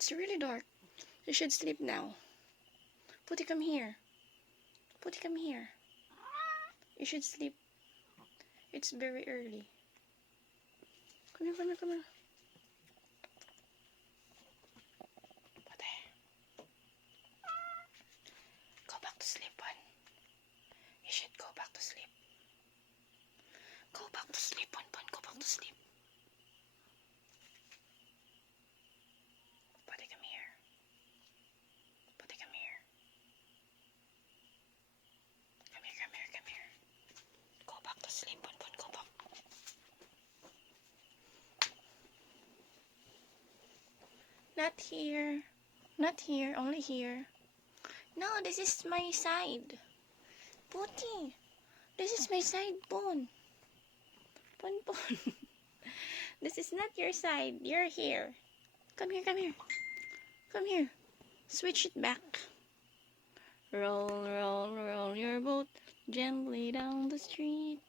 It's really dark. You should sleep now. Putty, come here. Putty, come here. You should sleep. It's very early. Come here, come here, come here. Putty. Go back to sleep, Pon. You should go back to sleep. Go back to sleep, Pon. Go back to sleep. Putty, come here. Putty, come here. Come here, come here, come here. Go back to sleep, Pon. Go back. Not here. Not here, only here. No, this is my side. Putty, this is my side, Pon. Pon. This is not your side. You're here. Come here, come here. Come here. Switch it back. Roll, roll, roll your boat gently down the street.